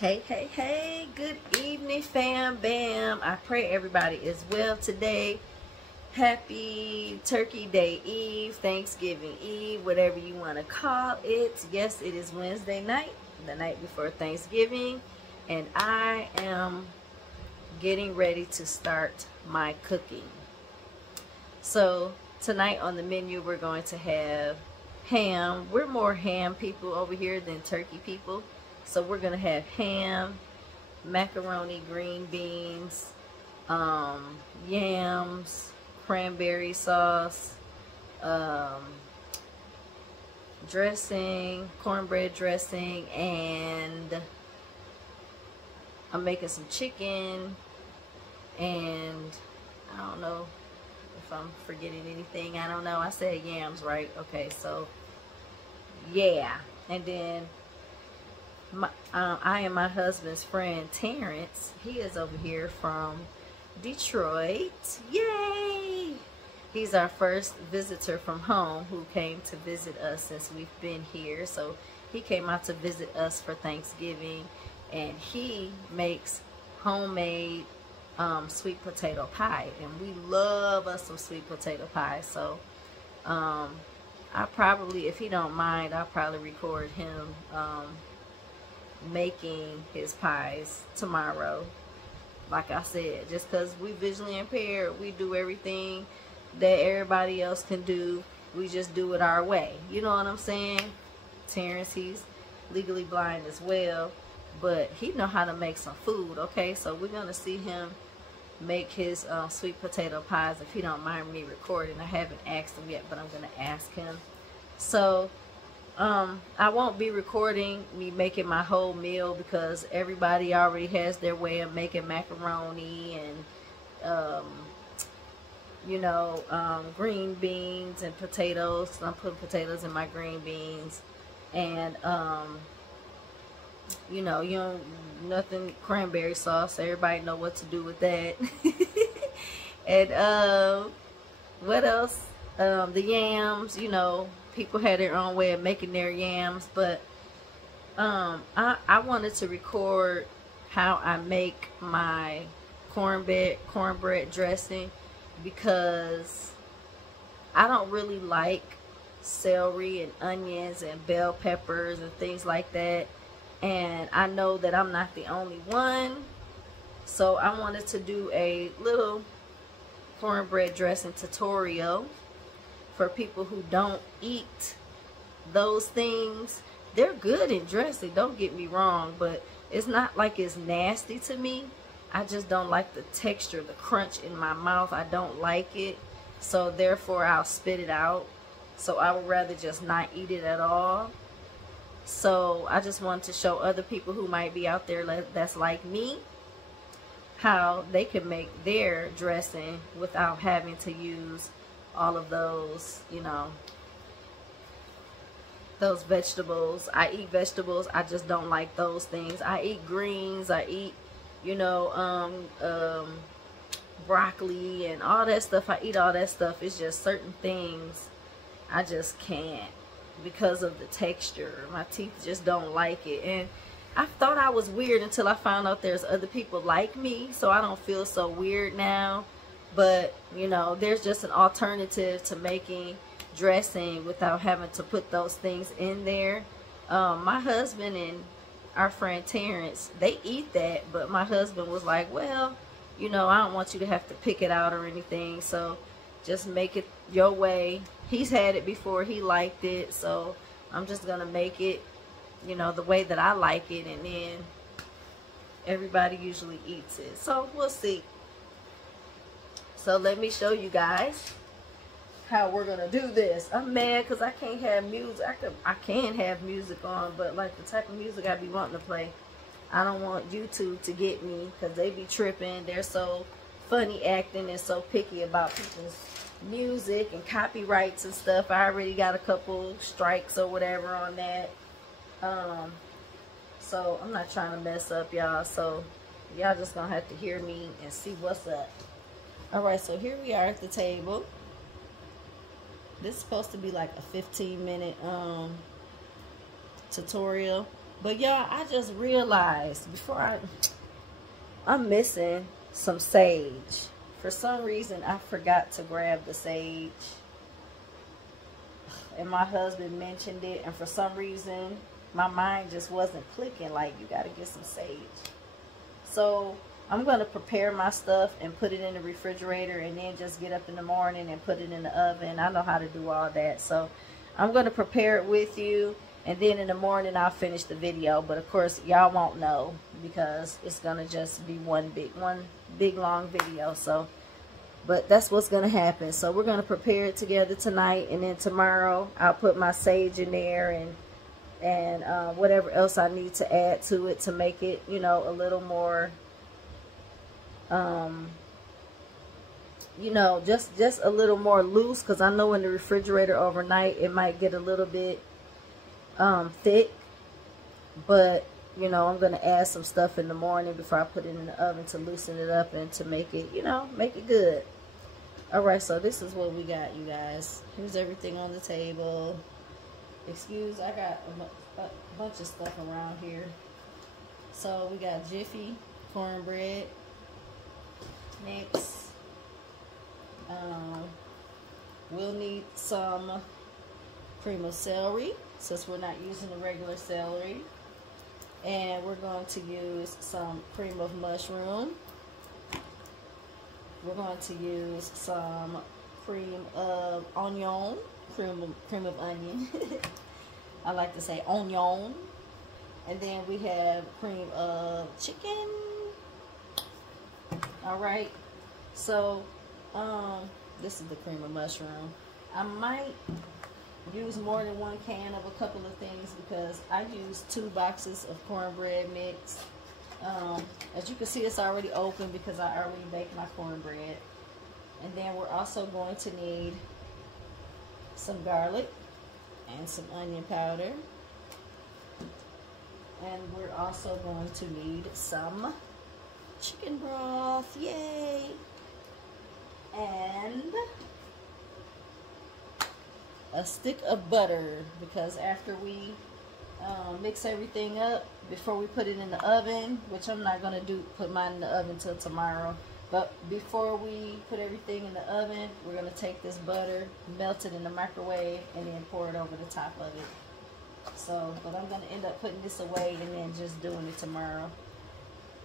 Hey, hey, hey, good evening, fam bam. I pray everybody is well today. Happy Turkey Day Eve, Thanksgiving Eve, whatever you want to call it. Yes, it is Wednesday night, the night before Thanksgiving, and I am getting ready to start my cooking. So tonight on the menu, we're going to have ham. We're more ham people over here than turkey people. So we're going to have ham, macaroni, green beans, yams, cranberry sauce, dressing, cornbread dressing, and I'm making some chicken, and I don't know if I'm forgetting anything. I don't know. I said yams, right? Okay, so yeah. And then I and my husband's friend Terrence, he is over here from Detroit. Yay! He's our first visitor from home who came to visit us since we've been here. So he came out to visit us for Thanksgiving, and he makes homemade sweet potato pie, and we love us some sweet potato pie. So I probably, if he don't mind, I'll probably record him making his pies tomorrow. Like I said, just because we visually impaired, we do everything that everybody else can do. We just do it our way. You know what I'm saying? Terrence, he's legally blind as well, but he know how to make some food. Okay, so we're gonna see him make his sweet potato pies, if he don't mind me recording. I haven't asked him yet, but I'm gonna ask him. So I won't be recording me making my whole meal because everybody already has their way of making macaroni and you know, green beans and potatoes. I'm putting potatoes in my green beans, and you know, nothing cranberry sauce. Everybody know what to do with that. And what else? The yams, you know, people had their own way of making their yams, but I wanted to record how I make my cornbread dressing, because I don't really like celery and onions and bell peppers and things like that, and I know that I'm not the only one. So I wanted to do a little cornbread dressing tutorial for people who don't eat those things. They're good in dressing, don't get me wrong, but it's not like it's nasty to me. I just don't like the texture, the crunch in my mouth. I don't like it, so therefore I'll spit it out. So I would rather just not eat it at all. So I just want to show other people who might be out there that's like me, how they can make their dressing without having to use all of those, you know, those vegetables. I eat vegetables, I just don't like those things. I eat greens, I eat, you know, broccoli and all that stuff. I eat all that stuff. It's just certain things I just can't, because of the texture. My teeth just don't like it. And I thought I was weird until I found out there's other people like me, so I don't feel so weird now. But you know, there's just an alternative to making dressing without having to put those things in there. My husband and our friend Terrence, they eat that, but my husband was like, well, you know, I don't want you to have to pick it out or anything, so just make it your way. He's had it before, he liked it, so I'm just gonna make it, you know, the way that I like it, and then everybody usually eats it. So we'll see. So let me show you guys how we're gonna do this. I'm mad because I can't have music. I can have music on, but like the type of music I be wanting to play, I don't want YouTube to get me, because they be tripping. They're so funny acting and so picky about people's music and copyrights and stuff. I already got a couple strikes or whatever on that. So I'm not trying to mess up, y'all. So y'all just gonna have to hear me and see what's up. Alright, so here we are at the table. This is supposed to be like a 15-minute tutorial. But y'all, I just realized I'm missing some sage. For some reason, I forgot to grab the sage. And my husband mentioned it, and for some reason, my mind just wasn't clicking. Like, you got to get some sage. So I'm going to prepare my stuff and put it in the refrigerator, and then just get up in the morning and put it in the oven. I know how to do all that. So I'm going to prepare it with you, and then in the morning I'll finish the video. But of course, y'all won't know because it's going to just be one big long video. So, but that's what's going to happen. So we're going to prepare it together tonight, and then tomorrow I'll put my sage in there and whatever else I need to add to it to make it, you know, a little more, you know, just a little more loose, because I know in the refrigerator overnight it might get a little bit thick. But you know, I'm gonna add some stuff in the morning before I put it in the oven to loosen it up and to make it, you know, make it good. All right, so this is what we got, you guys. Here's everything on the table. Excuse, I got a bunch of stuff around here. So we got Jiffy cornbread mix. We'll need some cream of celery, since we're not using the regular celery. And we're going to use some cream of mushroom. We're going to use some cream of onion. Cream of onion. I like to say onion. And then we have cream of chicken. Alright. So, this is the cream of mushroom. I might use more than one can of a couple of things because I use 2 boxes of cornbread mix. As you can see, it's already open because I already baked my cornbread. And then we're also going to need some garlic and some onion powder. And we're also going to need some chicken broth. Yay! And a stick of butter, because after we mix everything up, before we put it in the oven, which I'm not going to put mine in the oven until tomorrow, but before we put everything in the oven, we're going to take this butter, melt it in the microwave, and then pour it over the top of it. So, but I'm going to end up putting this away and then just doing it tomorrow.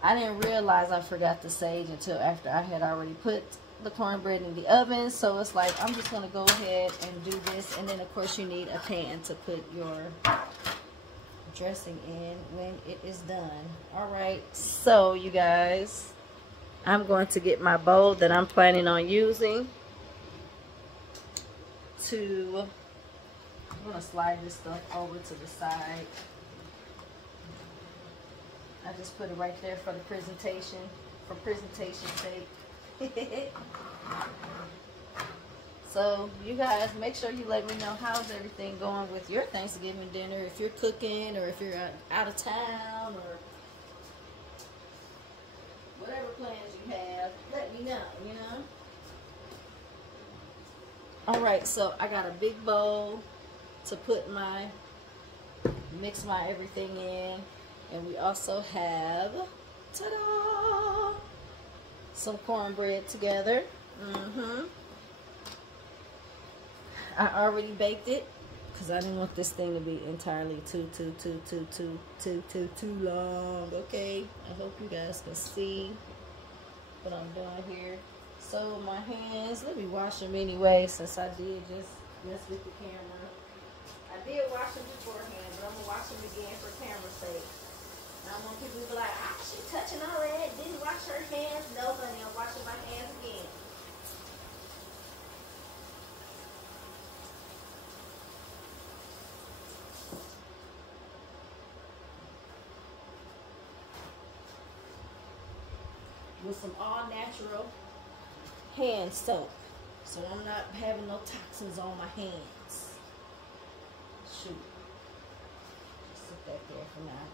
I didn't realize I forgot the sage until after I had already put the cornbread in the oven. So it's like, I'm just going to go ahead and do this. And then of course you need a pan to put your dressing in when it is done. Alright, so you guys, I'm going to get my bowl that I'm planning on using to, I'm going to slide this stuff over to the side. I just put it right there for the presentation, for presentation's sake. So you guys, make sure you let me know how's everything going with your Thanksgiving dinner, if you're cooking or if you're out of town or whatever plans you have. Let me know, you know. Alright, so I got a big bowl to put my, mix my everything in. And we also have, ta-da, some cornbread together. I already baked it because I didn't want this thing to be entirely too long. Okay, I hope you guys can see what I'm doing here. So my hands, let me wash them anyway, since I did just mess with the camera. I did wash them beforehand, but I'm gonna wash them again for camera's sake. I don't want people to be like, ah, she touching all that, didn't wash her hands. No, honey, I'm washing my hands again. With some all-natural hand soap. So I'm not having no toxins on my hands. Shoot. Just sit that there for now.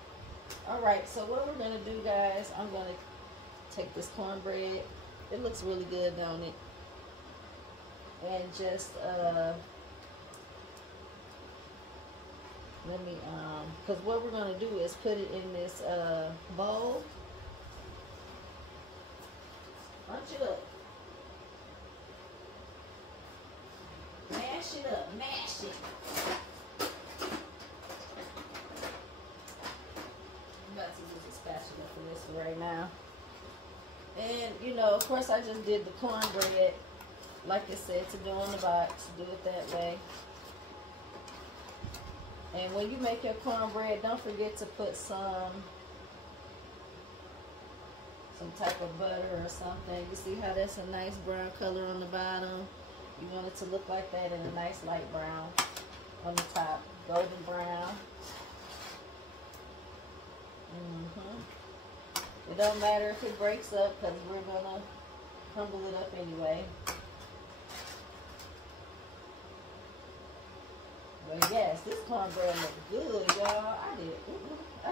Alright, so what we're going to do, guys, I'm going to take this cornbread. It looks really good, don't it? And just Let me, because what we're going to do is put it in this bowl. Punch it up. Mash it up. Mash it. I'm about to use a spatula for this one right now. And, you know, of course, I just did the cornbread, like I said, to go in the box. Do it that way. And when you make your cornbread, don't forget to put some type of butter or something. You see how that's a nice brown color on the bottom? You want it to look like that, and a nice light brown on the top. Golden brown. It don't matter if it breaks up, because we're going to crumble it up anyway. But yes, this cornbread looks good, y'all. I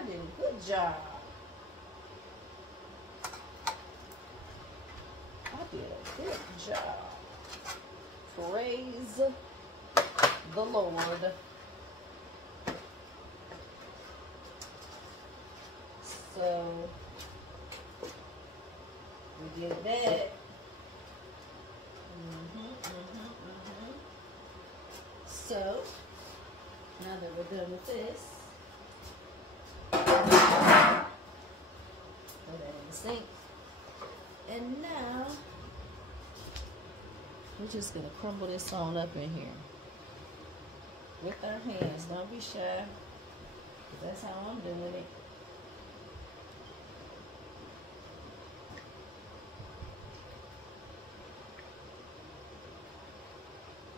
did a good job. I did a good job. Praise the Lord. So we did that. So now that we're done with this, put that in the sink. And now we're just gonna crumble this on up in here with our hands. Don't be shy, 'cause that's how I'm doing it.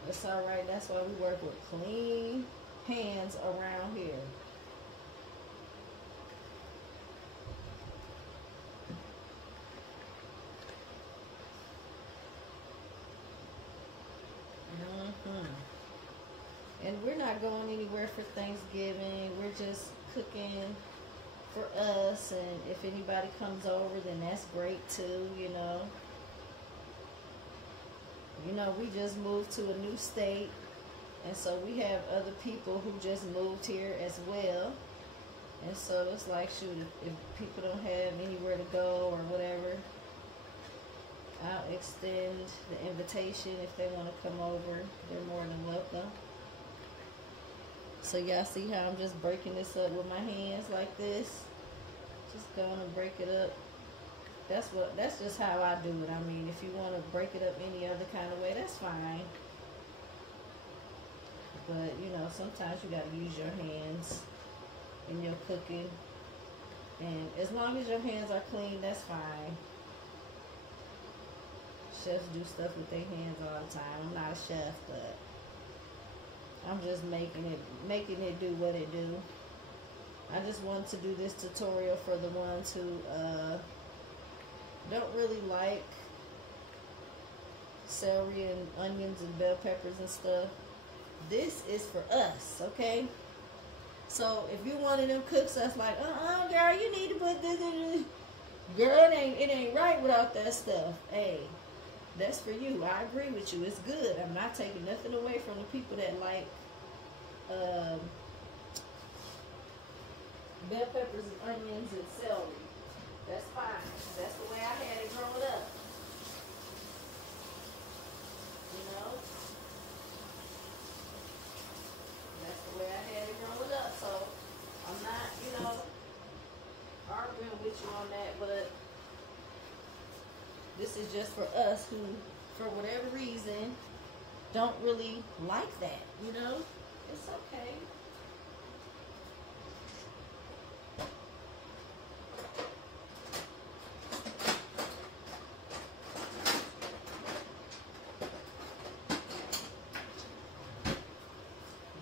It's all right. That's why we work with clean hands around here. And we're not going anywhere for Thanksgiving. We're just cooking for us, and if anybody comes over, then that's great too, you know. You know, we just moved to a new state, and so we have other people who just moved here as well. And so it's like, shoot, if people don't have anywhere to go or whatever, I'll extend the invitation if they want to come over. They're more than welcome. So y'all see how I'm just breaking this up with my hands like this? Just going to break it up. That's just how I do it. I mean, if you want to break it up any other kind of way, that's fine. But, you know, sometimes you got to use your hands in your cooking. And as long as your hands are clean, that's fine. Chefs do stuff with their hands all the time. I'm not a chef, but I'm just making it do what it do. I just wanted to do this tutorial for the ones who don't really like celery and onions and bell peppers and stuff. This is for us, okay? So if you're one of them cooks that's like, girl, you need to put this in this. Girl, it ain't right without that stuff. Hey, that's for you. I agree with you. It's good. I'm not taking nothing away from the people that like bell peppers and onions and celery. That's fine. That's the way I had it growing up. You know? That's the way I had it growing up. So I'm not, you know, arguing with you on that, but this is just for us who, for whatever reason, don't really like that, you know? It's okay.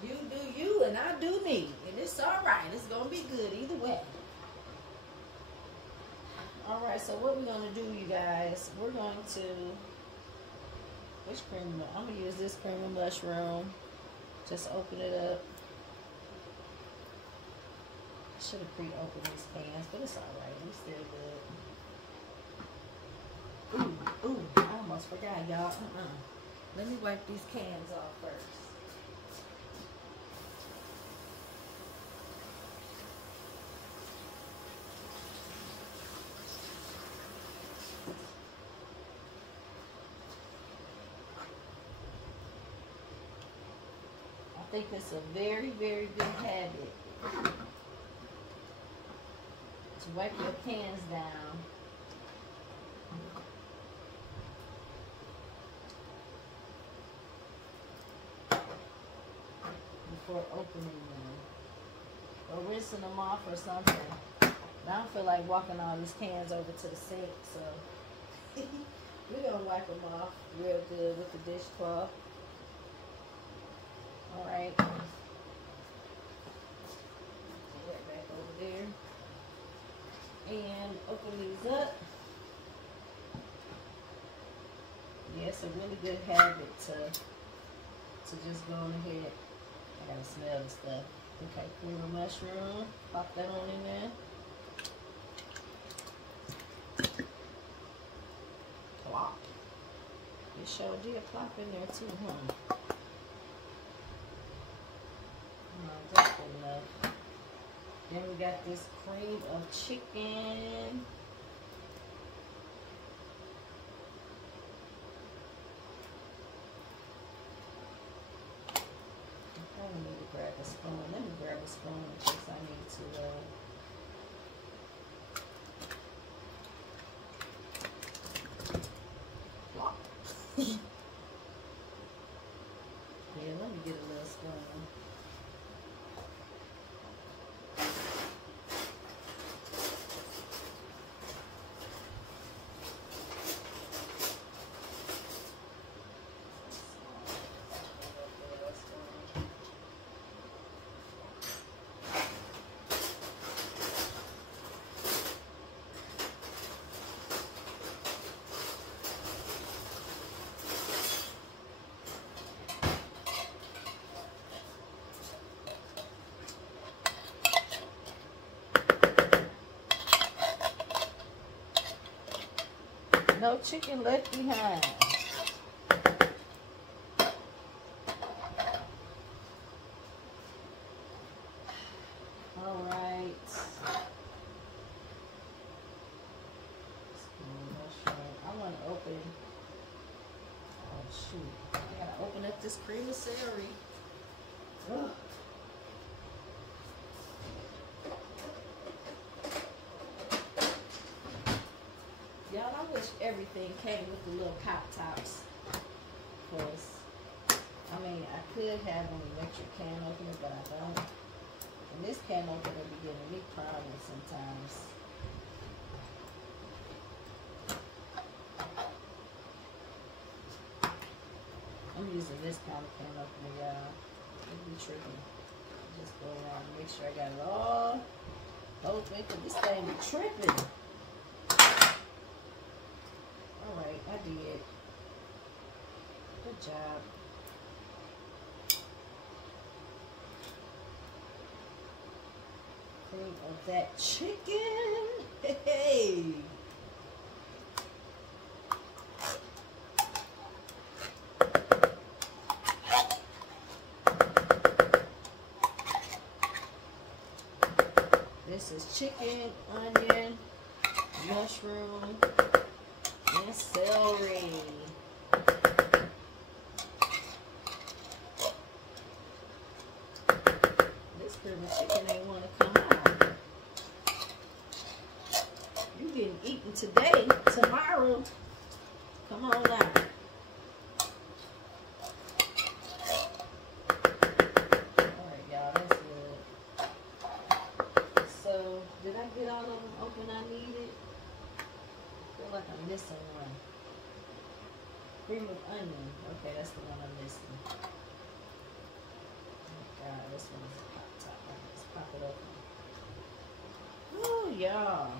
You do you and I do me. And it's all right. It's going to be good either way. All right, so what we're going to do, you guys, we're going to, which cream? I'm going to use this cream of mushroom. Just open it up. I should have pre-opened these pans, but it's all right. We still good. Ooh, I almost forgot, y'all. Let me wipe these cans off first. think it's a very, very good habit to wipe your pans down before opening them or rinsing them off or something. I don't feel like walking all these cans over to the sink, so we're gonna wipe them off real good with the dishcloth. All right, put that back over there and open these up. Yeah, it's a really good habit to just go on ahead. I gotta smell the stuff. Okay, cream of mushroom, pop that on in there. Plop. It sure did plop in there too, huh? Just enough. Then we got this cream of chicken. I need to grab a spoon. Let me grab a spoon in case I need to. Yeah, let me get a little spoon. No chicken left behind. All right. I want to open. Oh shoot! I gotta open up this cream of celery. Ugh. Y'all, I wish everything came with the little pop tops. Cause, I mean, I could have an electric can opener, but I don't. And this can opener be giving me problems sometimes. I'm using this kind of can opener, y'all. It be tricky. Just go around and make sure I got it all open, cause this thing be tripping. Alright, I did. Good job. Cream of that chicken. Hey! This is chicken, onion, mushroom, and celery. This cream of chicken ain't want to come out. You getting eaten today, tomorrow. Come on out. Alright, y'all, that's good. So, did I get all of them open I needed? I feel like I'm missing one. Cream of onion. Okay, that's the one I'm missing. Oh God, this one is a pop top. Let's pop it open. Woo, y'all.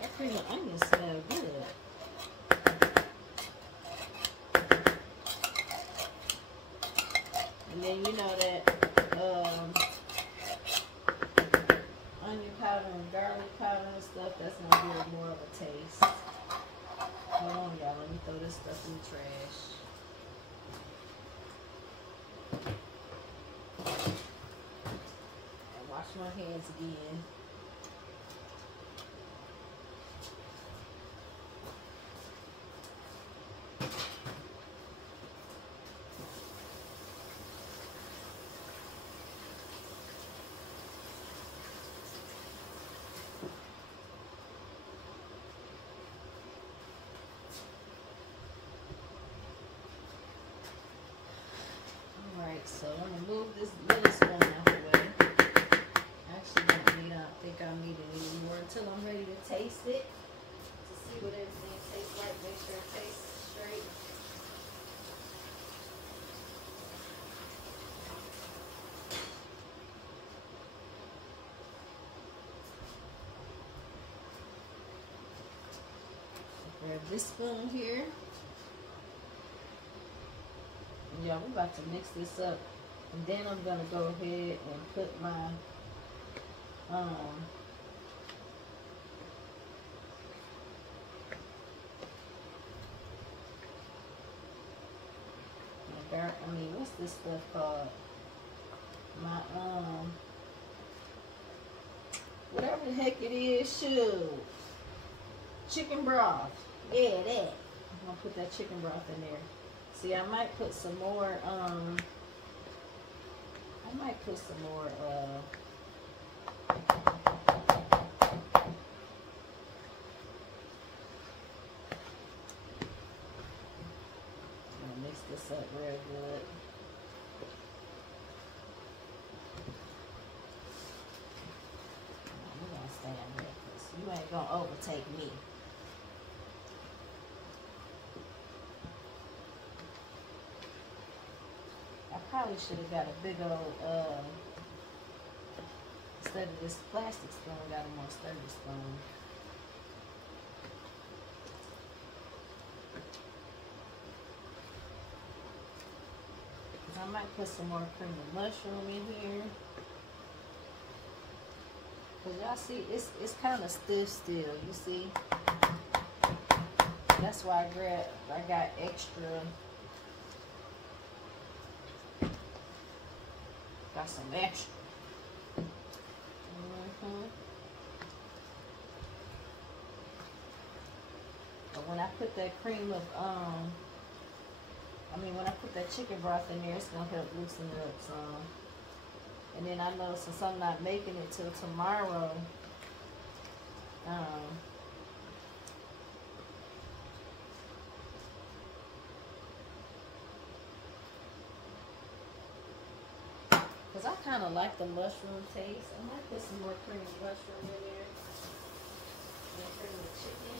That cream of onion smells good. And then you know that onion powder and garlic powder and stuff, that's gonna give more of a taste. Hold on, y'all, let me throw this stuff in the trash. my hands again. So I'm gonna move this little spoon out the way. I actually don't think I need it anymore until I'm ready to taste it. To see what everything tastes like. Make sure it tastes straight. Grab this spoon here. Yeah, we're about to mix this up, and then I'm gonna go ahead and put my what's this stuff called? My whatever the heck it is, shoot, chicken broth. Yeah, that. I'm gonna put that chicken broth in there. See, I might put some more, mix this up real good. We're gonna stand there because you ain't gonna overtake me. I probably should have got a big old, instead of this plastic spoon, got a more sturdy spoon. I might put some more cream of mushroom in here. Cause y'all see, it's kind of stiff still. You see, that's why I got extra. Got some extra. But when I put that cream of when I put that chicken broth in there, it's gonna help loosen it up some. And then I know since I'm not making it till tomorrow, because I kind of like the mushroom taste. I might put some more cream of mushroom in there. And cream of chicken.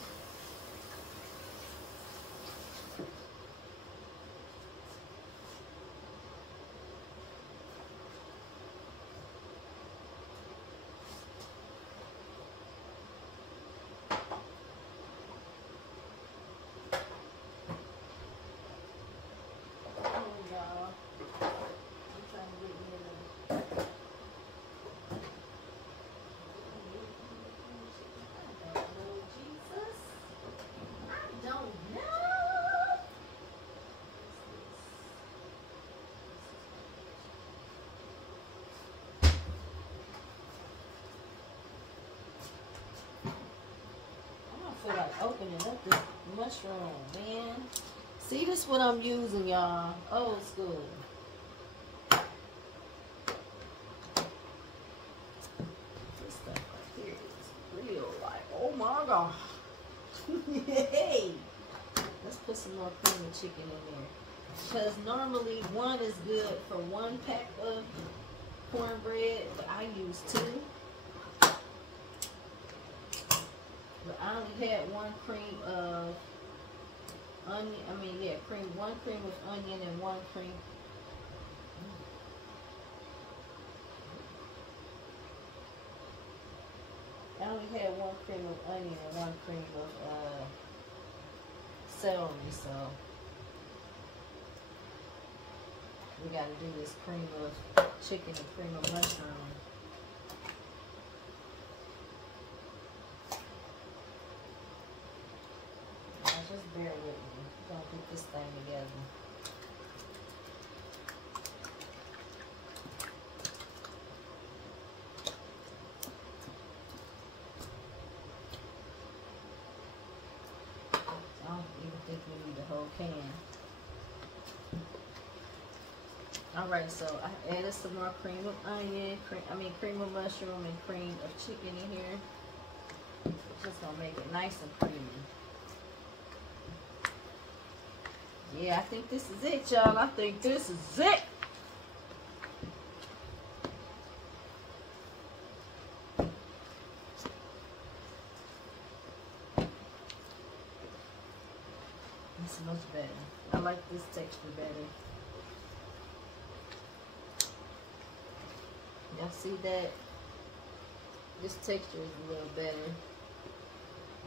Like opening up this mushroom, man. See, this is what I'm using, y'all. Old school. This stuff right here is real, like, oh my god. Hey, let's put some more cream of chicken in there. Because normally one is good for 1 pack of cornbread, but I use 2. But I only had 1 cream of onion. One cream of onion and 1 cream. I only had 1 cream of onion and 1 cream of celery. So we got to do this cream of chicken and cream of mushroom. Just bear with me. We're gonna get this thing together. can. Alright, so I added some more cream of onion, cream of mushroom, and cream of chicken in here. Just gonna make it nice and creamy. Yeah, I think this is it, y'all. I think this is it. It's much better. I like this texture better. Y'all see that? This texture is a little better.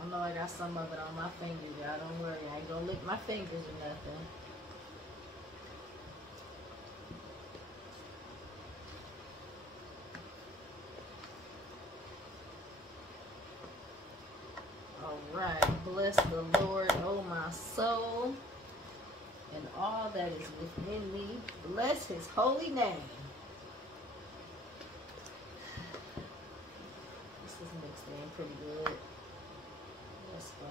I know I got some of it on my fingers, y'all. Don't worry. I ain't gonna lick my fingers or nothing. Alright. Bless the Lord, oh my soul, and all that is within me. Bless his holy name. This is mixed in pretty good. Let's go.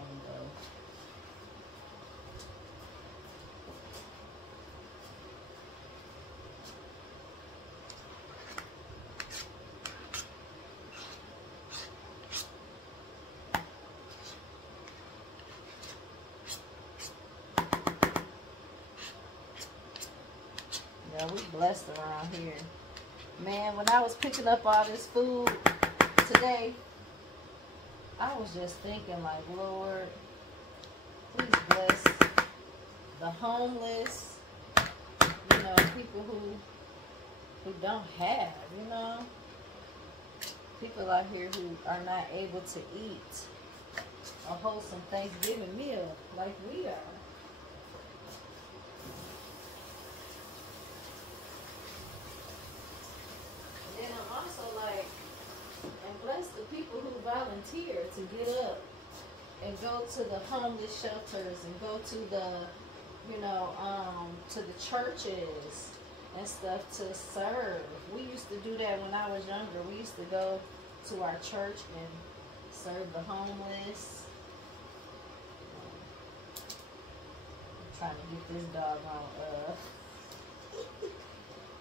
Yeah, we blessed around here. Man, when I was picking up all this food today, I was just thinking like, Lord, please bless the homeless, you know, people who don't have, you know, people out here who are not able to eat a wholesome Thanksgiving meal like we are. And I'm also like, and bless the people who volunteer to get up and go to the homeless shelters and go to the, you know, to the churches and stuff to serve. We used to do that when I was younger. We used to go to our church and serve the homeless. I'm trying to get this doggone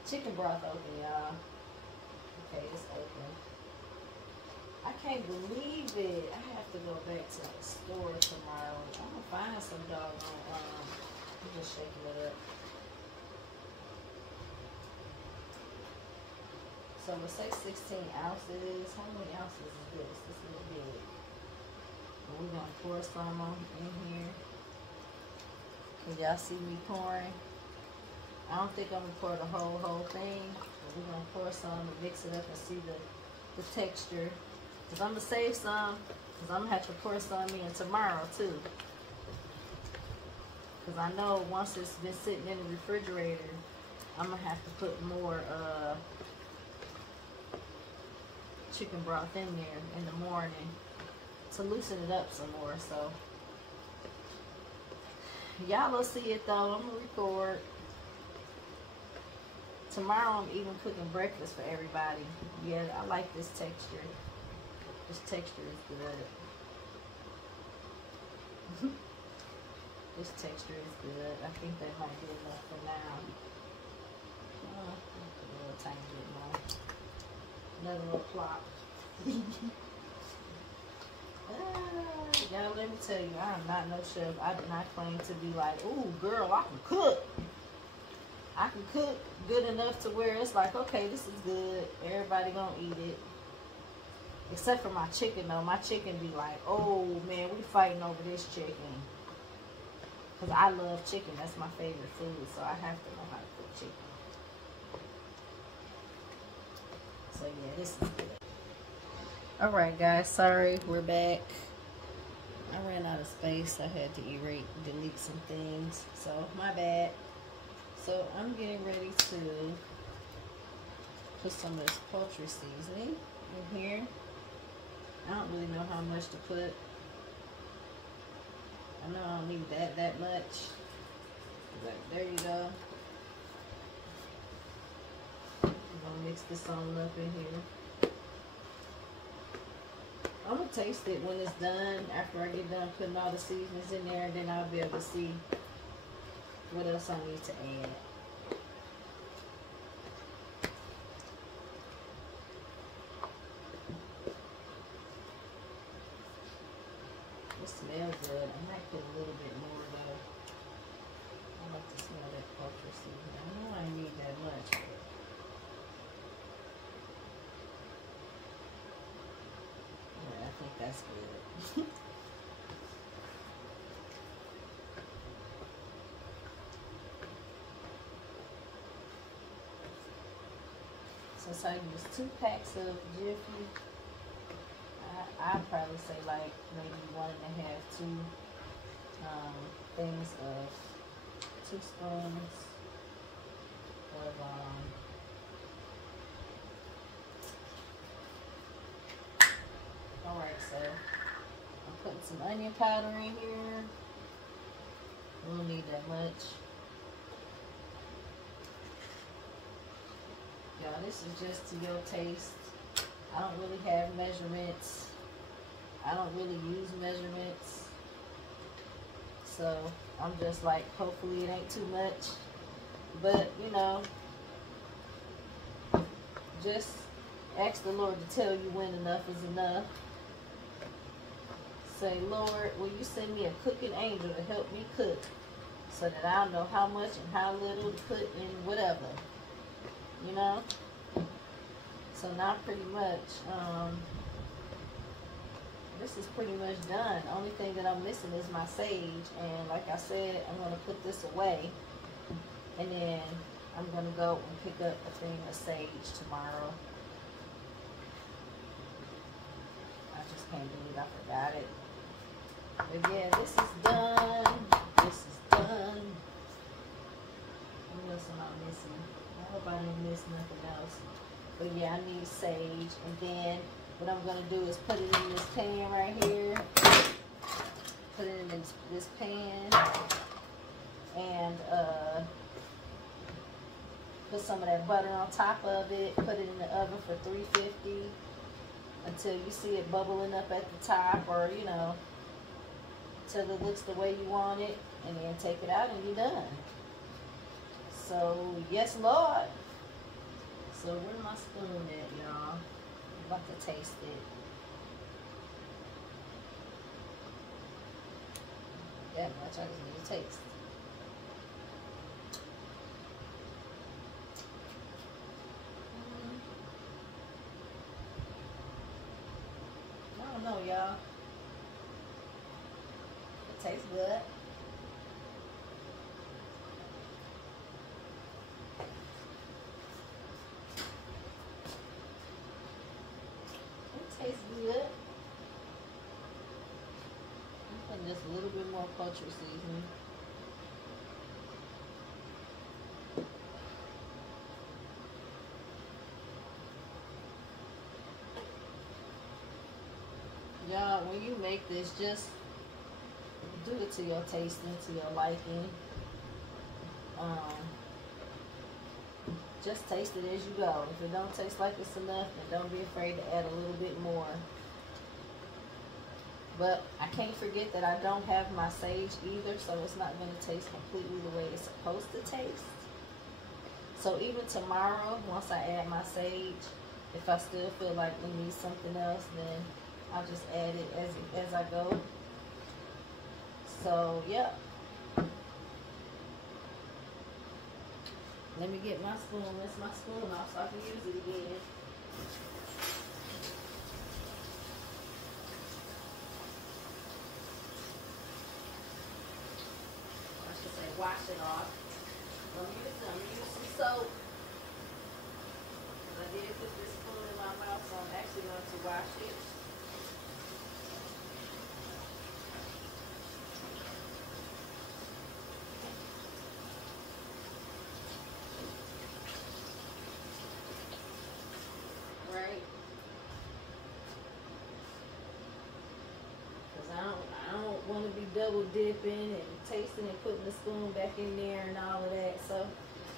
chicken broth open, y'all. Okay, it's open. I can't believe it. I have to go back to the store tomorrow. I'm gonna find some doggone. I'm just shaking it up. So it say 16 ounces. How many ounces is this? This is big. And we're gonna pour some on in here. Can y'all see me pouring? I don't think I'm gonna pour the whole thing. But we're gonna pour some and mix it up and see the texture. Because I'm going to save some, because I'm going to have to pour some in tomorrow too. Because I know once it's been sitting in the refrigerator, I'm going to have to put more chicken broth in there in the morning to loosen it up some more. So, y'all will see it though. I'm going to record. Tomorrow I'm even cooking breakfast for everybody. Yeah, I like this texture. This texture is good. This texture is good. I think that might be enough for now. A little tiny bit more. Another little plop. Y'all, let me tell you, I am not no chef. I do not claim to be like, ooh, girl, I can cook. I can cook good enough to where it's like, okay, this is good. Everybody gonna eat it. Except for my chicken though. My chicken be like, oh man, we fighting over this chicken. Because I love chicken. That's my favorite food. So I have to know how to cook chicken. So yeah, this is good. Alright guys, sorry, we're back. I ran out of space. I had to delete some things. So my bad. So I'm getting ready to put some of this poultry seasoning in here. I don't really know how much to put. I know I don't need that much. Like, there you go. I'm gonna mix this on up in here. I'm gonna taste it when it's done. After I get done putting all the seasonings in there, and then I'll be able to see What else I need to add? It smells good. I might put a little bit more though. I like to smell that poultry seasoning. I know I need that much. Yeah, I think that's good. Since I use 2 packs of Jiffy, I'd probably say like maybe 1.5, 2 things of 2 spoons of alright, so I'm putting some onion powder in here. We don't need that much. Y'all, this is just to your taste. I don't really have measurements. I don't really use measurements. So I'm just like, hopefully it ain't too much. But, you know, just ask the Lord to tell you when enough is enough. Say, Lord, will you send me a cooking angel to help me cook so that I'll know how much and how little to put in whatever. You know? So now pretty much, this is pretty much done. Only thing that I'm missing is my sage. And like I said, I'm going to put this away. And then I'm going to go and pick up a thing of sage tomorrow. I just can't believe I forgot it. But yeah, this is done. This is done. What else am I missing? I hope I didn't miss nothing else. But yeah, I need sage. And then what I'm going to do is put it in this pan right here. Put it in this pan. And put some of that butter on top of it. Put it in the oven for 350 until you see it bubbling up at the top, or you know, till it looks the way you want it, and then take it out and you're done. So yes, Lord. So where's my spoon at, y'all? I'm about to taste it. That much, I just need to taste. I don't know, y'all. It tastes good. Tastes good. I'm putting just a little bit more poultry seasoning. Y'all, when you make this, just do it to your tasting, to your liking. Just taste it as you go. If it don't taste like it's enough, then don't be afraid to add a little bit more. But I can't forget that I don't have my sage either, so it's not going to taste completely the way it's supposed to taste. So even tomorrow, once I add my sage, if I still feel like we need something else, then I'll just add it as I go. So, yeah. Let me get my spoon. Rinse my spoon off so I can use it again. I should say wash it off. I'm gonna use some soap. I did put this spoon in my mouth, so I'm actually going to wash it. Double dipping and tasting and putting the spoon back in there and all of that. So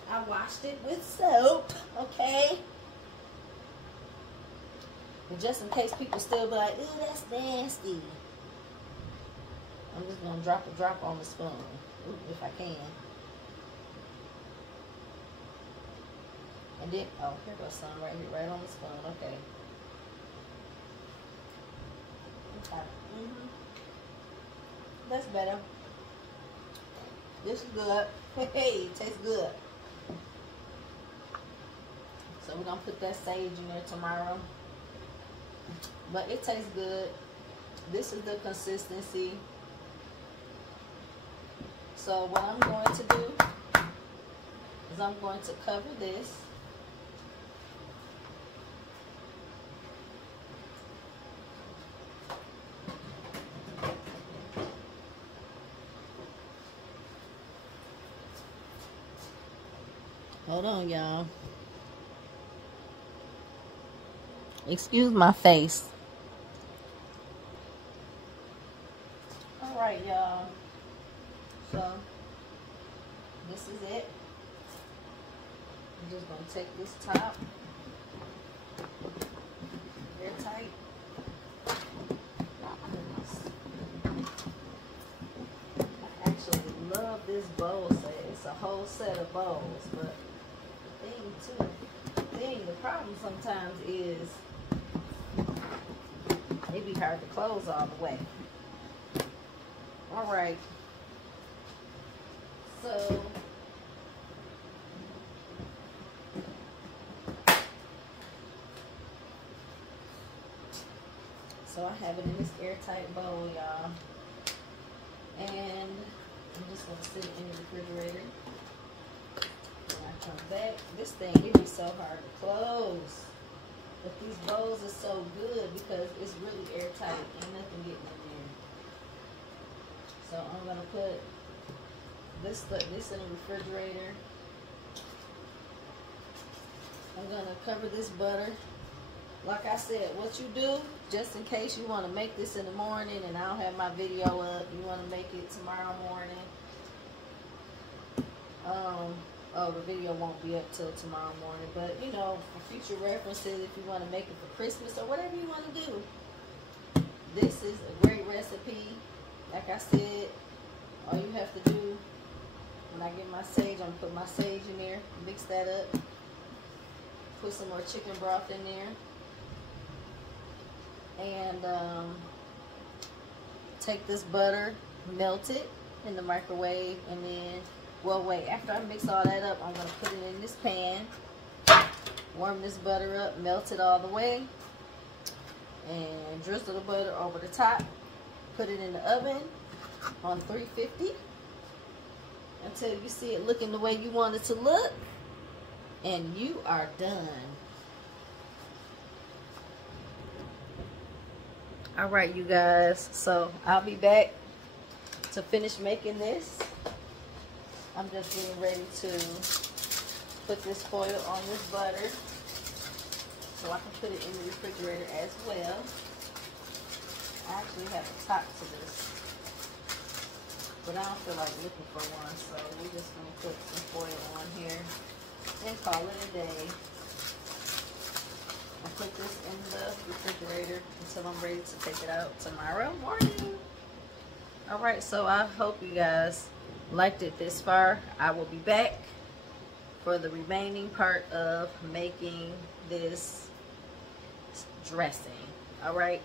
I washed it with soap, okay? And just in case people still be like, ooh, that's nasty, I'm just gonna drop a drop on the spoon, if I can. And then, oh, here goes some right here, right on the spoon. Okay. Okay. That's better. This is good. Hey, it tastes good. So we're gonna put that sage in there tomorrow. But it tastes good. This is the consistency. So what I'm going to do is I'm going to cover this. Hold on, y'all. Excuse my face. All right, y'all. So this is it. I'm just gonna take this top, airtight. I actually love this bowl set. It's a whole set of bowls, but the problem sometimes is it be hard to close all the way. All right. So I have it in this airtight bowl, y'all. And I'm just gonna sit it in the refrigerator. When I come back, this thing, it be so hard to close. But these bowls are so good because it's really airtight. Ain't nothing getting in there. So I'm gonna put this in the refrigerator. I'm gonna cover this butter. Like I said, what you do, just in case you want to make this in the morning and I don't have my video up, you want to make it tomorrow morning. Oh, the video won't be up till tomorrow morning, but you know, for future references, if you want to make it for Christmas or whatever you want to do, this is a great recipe. Like I said, all you have to do, when I get my sage, I'm gonna put my sage in there, mix that up, put some more chicken broth in there, and take this butter, melt it in the microwave, and then, well, wait, after I mix all that up, I'm gonna put it in this pan, warm this butter up, melt it all the way, and drizzle the butter over the top, put it in the oven on 350 until you see it looking the way you want it to look, and you are done. All right, you guys, so I'll be back to finish making this. I'm just getting ready to put this foil on this butter so I can put it in the refrigerator as well. I actually have a top to this, but I don't feel like looking for one, so we're just going to put some foil on here and call it a day. I'll put this in the refrigerator until I'm ready to take it out tomorrow morning. Alright, so I hope you guys liked it this far. I will be back for the remaining part of making this dressing. Alright.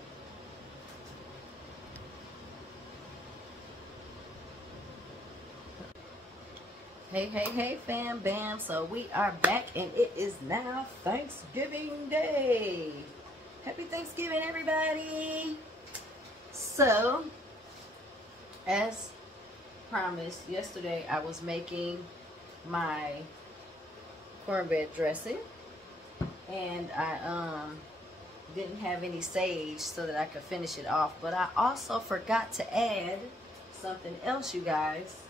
Hey fam bam, so we are back and it is now Thanksgiving Day. Happy Thanksgiving, everybody. So as promised, yesterday I was making my cornbread dressing and I didn't have any sage so that I could finish it off, but I also forgot to add something else, you guys.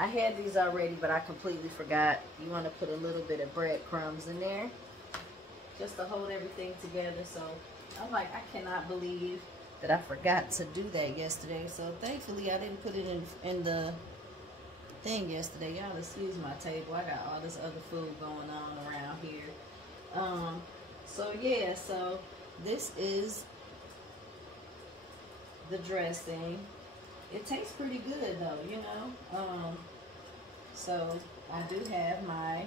I had these already, but I completely forgot. You want to put a little bit of breadcrumbs in there just to hold everything together. So I'm like, I cannot believe that I forgot to do that yesterday. So thankfully I didn't put it in the thing yesterday. Y'all excuse my table. I got all this other food going on around here. So yeah, so this is the dressing. It tastes pretty good though, you know. So I do have my,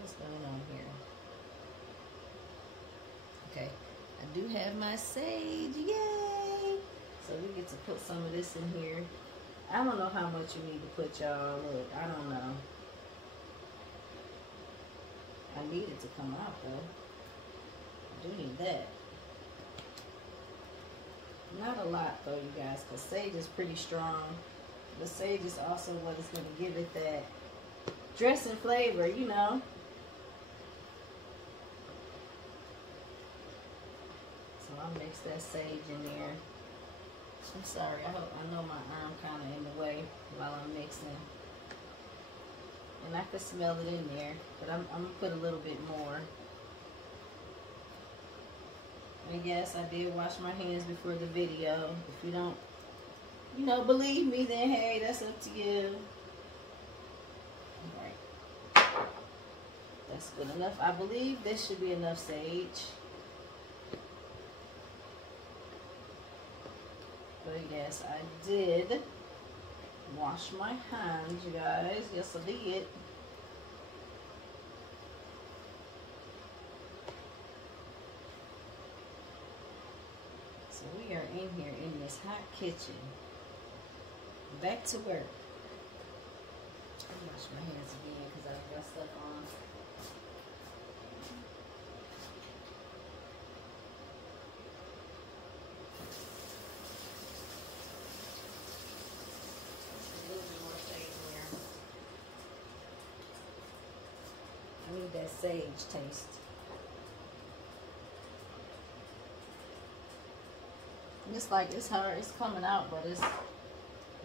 what's going on here? Okay, I do have my sage, yay! So we get to put some of this in here. I don't know how much you need to put, y'all. Look, I don't know. I need it to come out though. I do need that. Not a lot though, you guys, because sage is pretty strong. The sage is also what is going to give it that dressing flavor, you know. So I'll mix that sage in there. I'm sorry, I know my arm kind of in the way while I'm mixing. And I can smell it in there, but I'm going to put a little bit more. And yes, I did wash my hands before the video. If you don't, you know, believe me, then hey, that's up to you. Alright. That's good enough. I believe this should be enough sage. But yes, I did wash my hands, you guys. Yes, I did. So we are in here in this hot kitchen. Back to work. I'll wash my hands again because I've got stuff on. A little bit more sage there. I need that sage taste. And it's like it's hard, it's coming out, but it's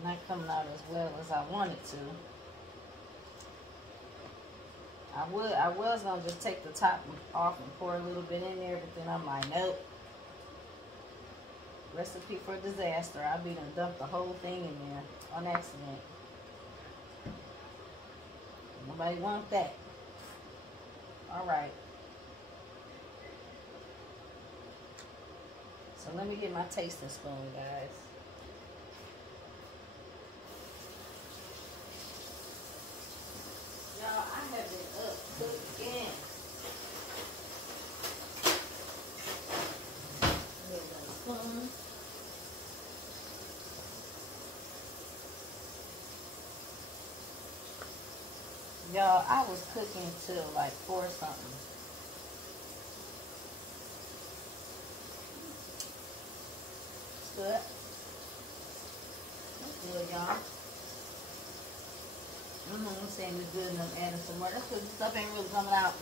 not coming out as well as I want it to. I was gonna just take the top off and pour a little bit in there, but then I'm like, nope. Recipe for disaster. I'll be done dumped the whole thing in there on accident. Nobody want that. Alright. So let me get my tasting spoon, guys. Y'all, I have been up cooking. Here's my spoon. Y'all, I was cooking till like 4 something. It's good. That's good, y'all. I'm saying it's good and I'm adding some more. That's because the stuff ain't really coming out.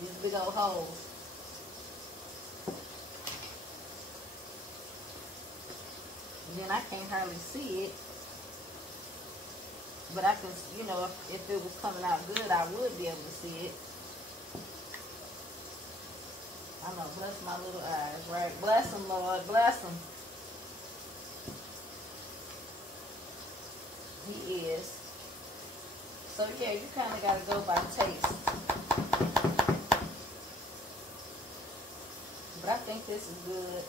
These big old holes. And then I can't hardly see it. But I can, you know, if it was coming out good, I would be able to see it. I know, bless my little eyes, right? Bless them, Lord, bless them. He is. So yeah, you kind of got to go by taste. But I think this is good.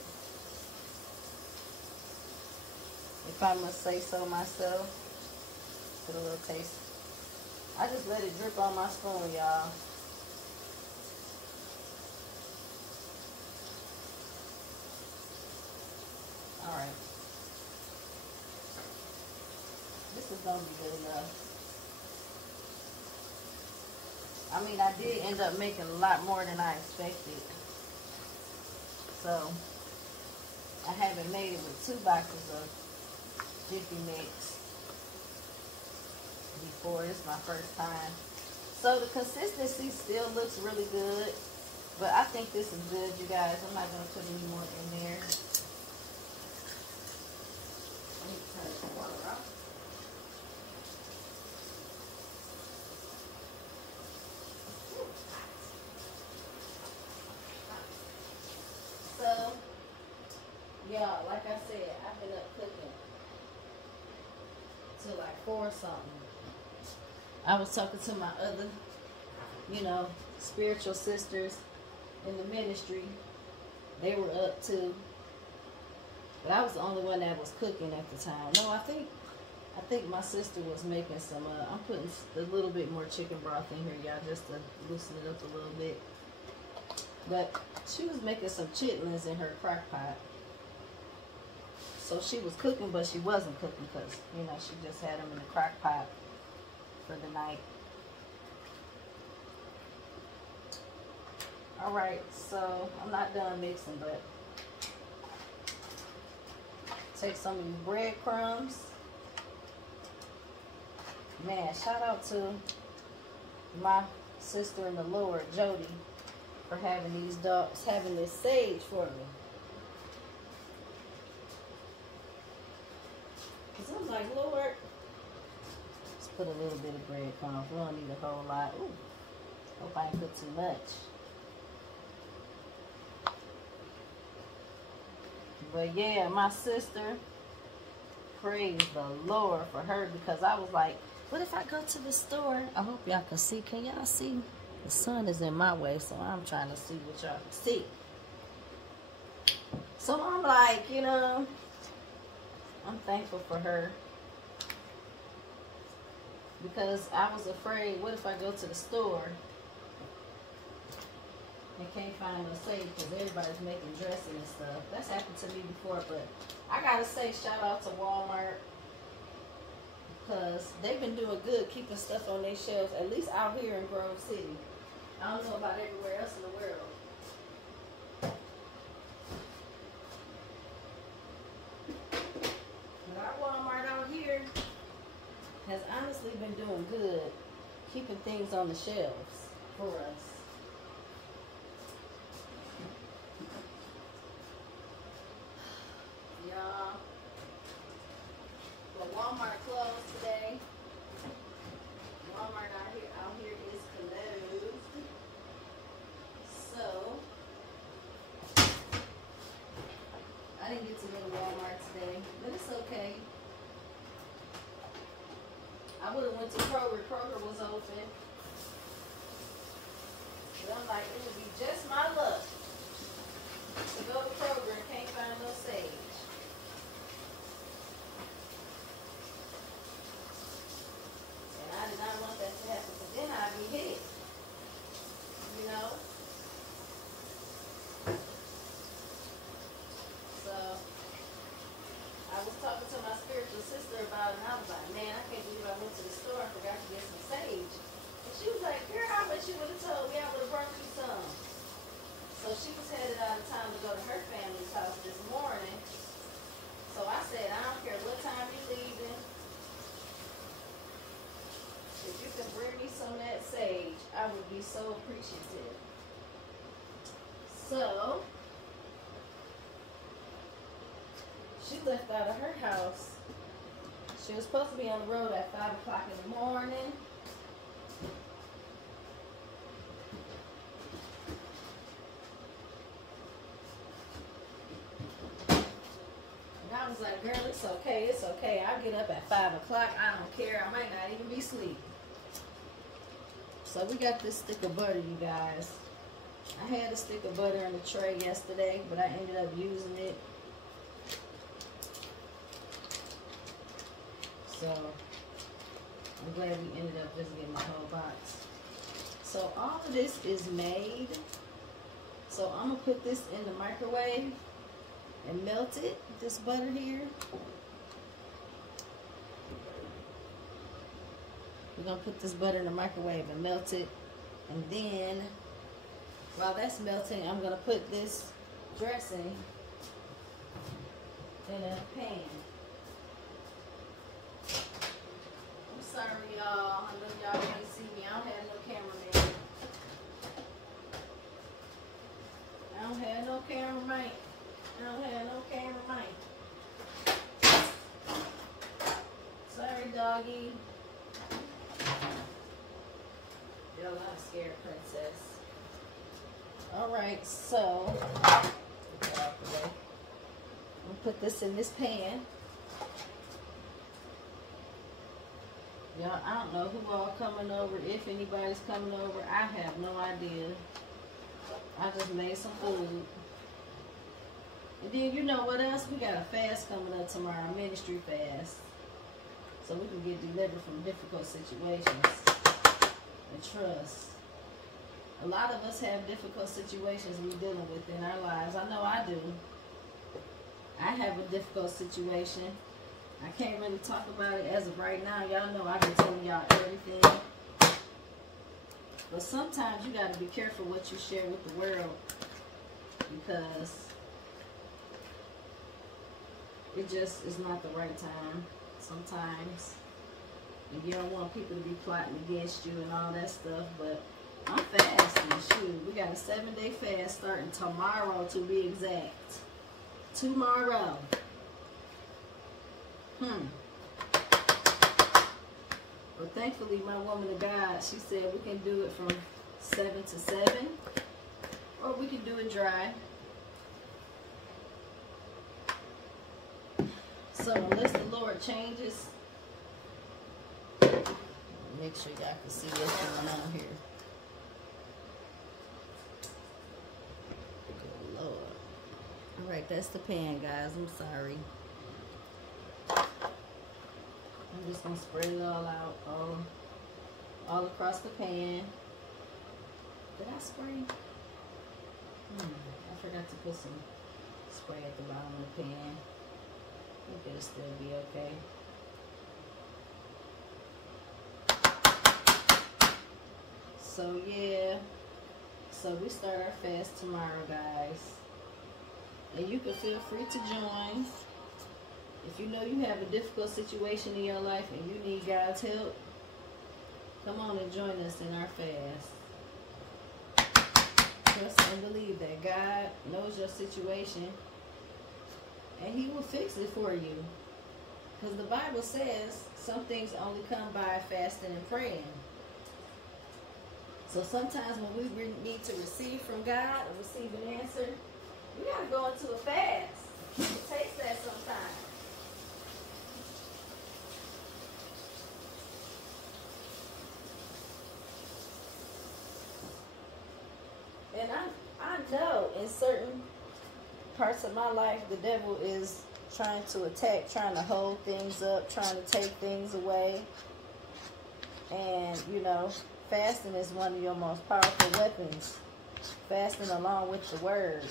If I must say so myself. Put a little taste. I just let it drip on my spoon, y'all. Alright. This is going to be good enough. I mean, I did end up making a lot more than I expected. So, I haven't made it with 2 boxes of Jiffy Mix before. It's my first time. So, the consistency still looks really good. But I think this is good, you guys. I'm not going to put any more in there. Let me turn the water off. So, y'all, like I said, I've been up cooking till like 4 something. I was talking to my other, you know, spiritual sisters in the ministry. They were up too. But I was the only one that was cooking at the time. No, I think I think my sister was making some, I'm putting a little bit more chicken broth in here, y'all, just to loosen it up a little bit. But she was making some chitlins in her crock pot. So she was cooking, but she wasn't cooking because, you know, she just had them in the crock pot for the night. Alright, so I'm not done mixing, but take some of these breadcrumbs. Man, shout out to my sister in the Lord, Jody, for having these dogs, having this sage for me. Cause I'm like, Lord, let's put a little bit of breadcrumbs. We don't need a whole lot. Ooh, hope I ain't put too much. But yeah, my sister, praise the Lord for her, because I was like, what if I go to the store? I hope y'all can see. Can y'all see? The sun is in my way, so I'm trying to see what y'all can see. So I'm like, you know, I'm thankful for her, because I was afraid, what if I go to the store and can't find no sage because everybody's making dressing and stuff. That's happened to me before, but I gotta say shout out to Walmart, because they've been doing good keeping stuff on their shelves, at least out here in Grove City. I don't know about everywhere else in the world. But our Walmart out here has honestly been doing good keeping things on the shelves for us. Y'all, well, Walmart closed today. Walmart out here is closed. So I didn't get to go to Walmart today, but it's okay. I would have went to Kroger. Kroger was open. But I'm like, it would be just my luck to go to Kroger and can't find no sage. And I did not want that to happen, because then I'd be hit. You know? So I was talking to my spiritual sister about it, and I was like, man, I can't believe I went to the store and forgot to get some sage. And she was like, girl, I bet you would have told me, I would have brought you some. So she was headed out of town to go to her family's house this morning. So I said, I don't care what time you're leaving. If you can bring me some of that sage, I would be so appreciative. So she left out of her house. She was supposed to be on the road at 5 o'clock in the morning. And I was like, girl, it's okay, it's okay. I'll get up at 5 o'clock. I don't care. I might not even be asleep. So we got this stick of butter, you guys. I had a stick of butter in the tray yesterday, but I ended up using it. So I'm glad we ended up just getting the whole box. So all of this is made. So I'm gonna put this in the microwave and melt it, this butter here. We're gonna put this butter in the microwave and melt it. And then while that's melting, I'm gonna put this dressing in a pan. I'm sorry, y'all. I know y'all can't see me. I don't have no cameraman. I don't have no cameraman. I don't have no cameraman. Sorry, doggy. You're not scared, princess. Alright, so get that out the way. I'm gonna put this in this pan. Y'all, I don't know who all coming over, if anybody's coming over. I have no idea. I just made some food. And then you know what else? We got a fast coming up tomorrow, ministry fast. so we can get delivered from difficult situations and trust. A lot of us have difficult situations we're dealing with in our lives. I know I do. I have a difficult situation. I can't really talk about it as of right now. Y'all know I've been telling y'all everything. But sometimes you got to be careful what you share with the world, because it just is not the right time sometimes. And you don't want people to be plotting against you and all that stuff. But I'm fasting. Shoot, we got a 7-day fast starting tomorrow, to be exact. Tomorrow. Well, thankfully, my woman of God, she said we can do it from 7 to 7, or we can do it dry. So unless the Lord changes, make sure y'all can see what's going on here. Good Lord. All right, that's the pan, guys. I'm sorry. I'm just gonna spread it all out, all across the pan. Did I spray? I forgot to put some spray at the bottom of the pan. I think it'll still be okay. So yeah, so we start our fast tomorrow, guys. And you can feel free to join. If you know you have a difficult situation in your life and you need God's help, come on and join us in our fast. Trust and believe that God knows your situation and He will fix it for you. Because the Bible says some things only come by fasting and praying. So sometimes when we need to receive from God or receive an answer, we got to go into a fast. It takes that sometimes. And I know in certain parts of my life, the devil is trying to attack, trying to hold things up, trying to take things away. And, you know, fasting is one of your most powerful weapons. Fasting along with the word.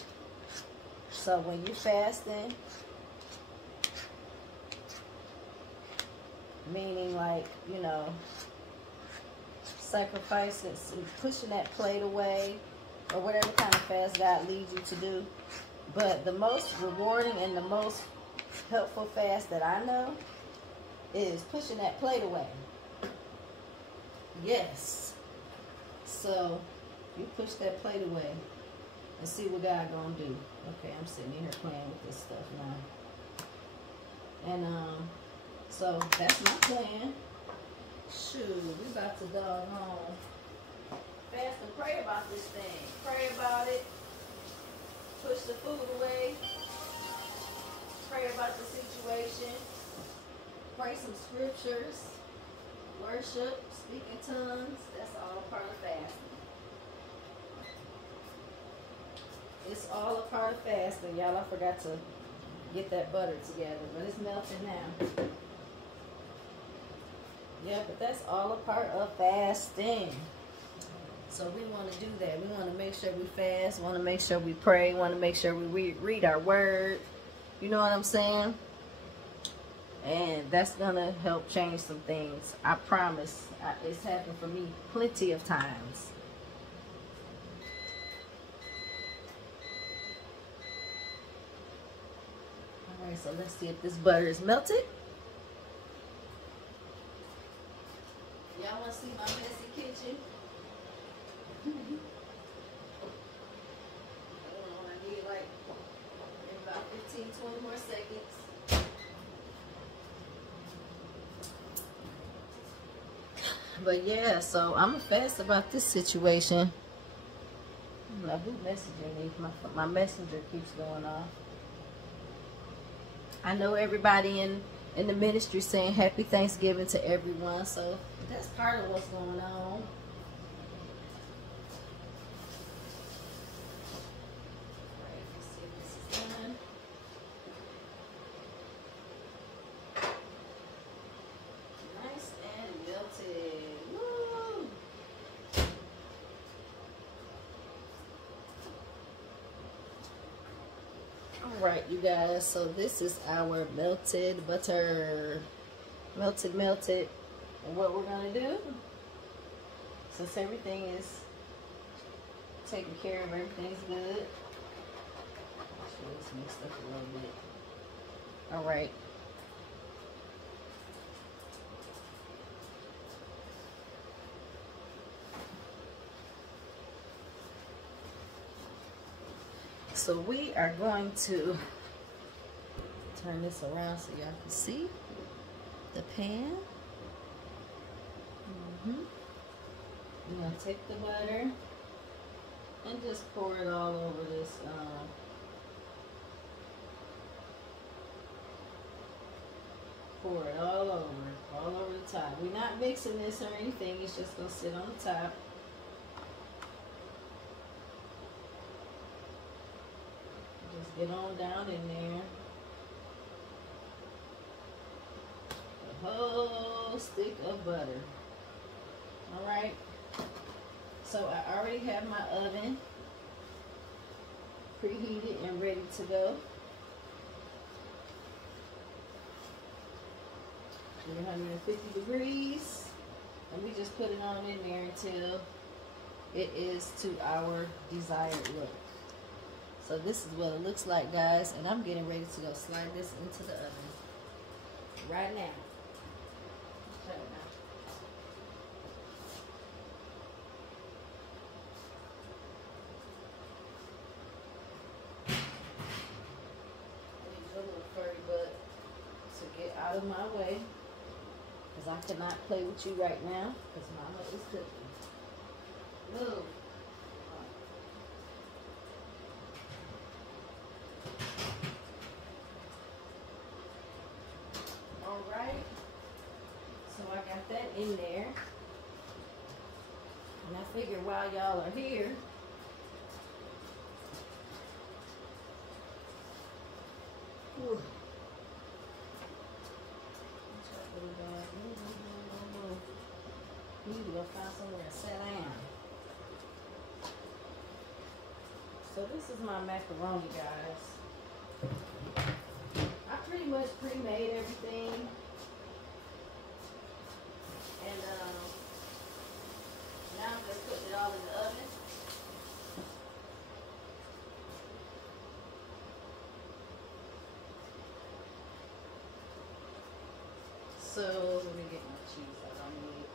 So when you're fasting, meaning like, you know, sacrificing, pushing that plate away, or whatever kind of fast God leads you to do. But the most rewarding and the most helpful fast that I know is pushing that plate away. Yes. So you push that plate away and see what God gonna do. Okay, I'm sitting in here playing with this stuff now. And so that's my plan. Shoot, we about to doggone fast and pray about this thing. Pray about it. Push the food away. Pray about the situation. Pray some scriptures. Worship. Speak in tongues. That's all part of fasting. It's all a part of fasting. Y'all, I forgot to get that butter together, but it's melting now. Yeah, but that's all a part of fasting. So we want to do that. We want to make sure we fast. Want to make sure we pray. Want to make sure we read our word. You know what I'm saying? And that's going to help change some things. I promise. It's happened for me plenty of times. All right, so let's see if this butter is melted. Y'all want to see my messy kitchen? I need like about 15-20 more seconds. But yeah, so I'm gonna fast about this situation. Now, who messaging me? My messenger keeps going off. I know everybody in the ministry saying happy Thanksgiving to everyone, so that's part of what's going on. Alright, you guys, so this is our melted butter. Melted. And what we're going to do, since everything is taken care of, everything's good. Actually, it's mixed up a little bit. Alright. So we are going to turn this around so y'all can see the pan. We're going to take the butter and just pour it all over this. Pour it all over the top. We're not mixing this or anything. It's just going to sit on the top. Just get on down in there. A whole stick of butter. Alright. So I already have my oven preheated and ready to go. 350 degrees. And we just put it on in there until it is to our desired look. So this is what it looks like, guys, and I'm getting ready to go slide this into the oven right now. I need your little furry butt to get out of my way, because I cannot play with you right now, because Mama is cooking. Move. So I got that in there, and I figure while y'all are here, you need to go find somewhere to sit down. So this is my macaroni, guys. I pretty much pre-made everything. And now I'm just putting it all in the oven. So let me get my cheese out. I need.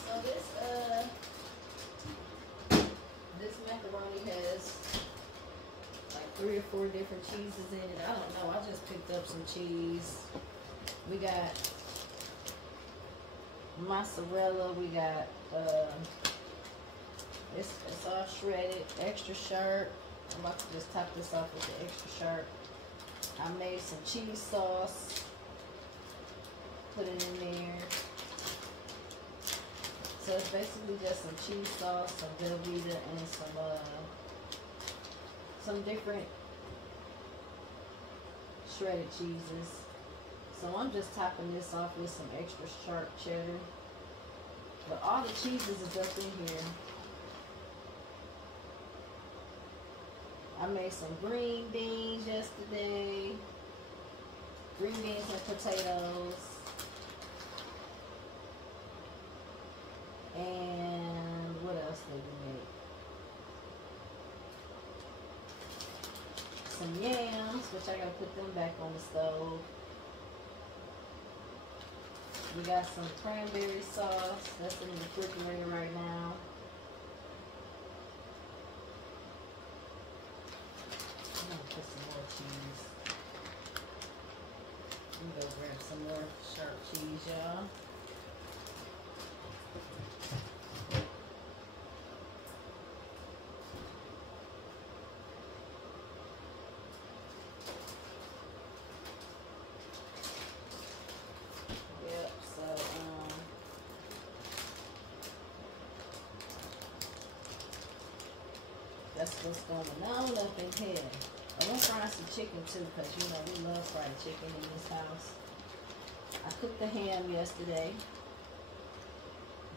So this macaroni has like 3 or 4 different cheeses in it. I don't know. I just picked up some cheese. We got mozzarella. We got it's all shredded, extra sharp. I'm about to just top this off with the extra sharp. I made some cheese sauce. Put it in there. So it's basically just some cheese sauce, some Velveeta, and some different shredded cheeses. So I'm just topping this off with some extra sharp cheddar. But all the cheeses is up in here. I made some green beans yesterday. Green beans and potatoes. And what else did we make? Some yams, which I gotta put them back on the stove. We got some cranberry sauce. That's in the refrigerator right now. I'm gonna put some more cheese. Let me go grab some more sharp cheese, y'all. That's what's going on up in here. I'm gonna fry some chicken too, because you know we love fried chicken in this house. I cooked the ham yesterday.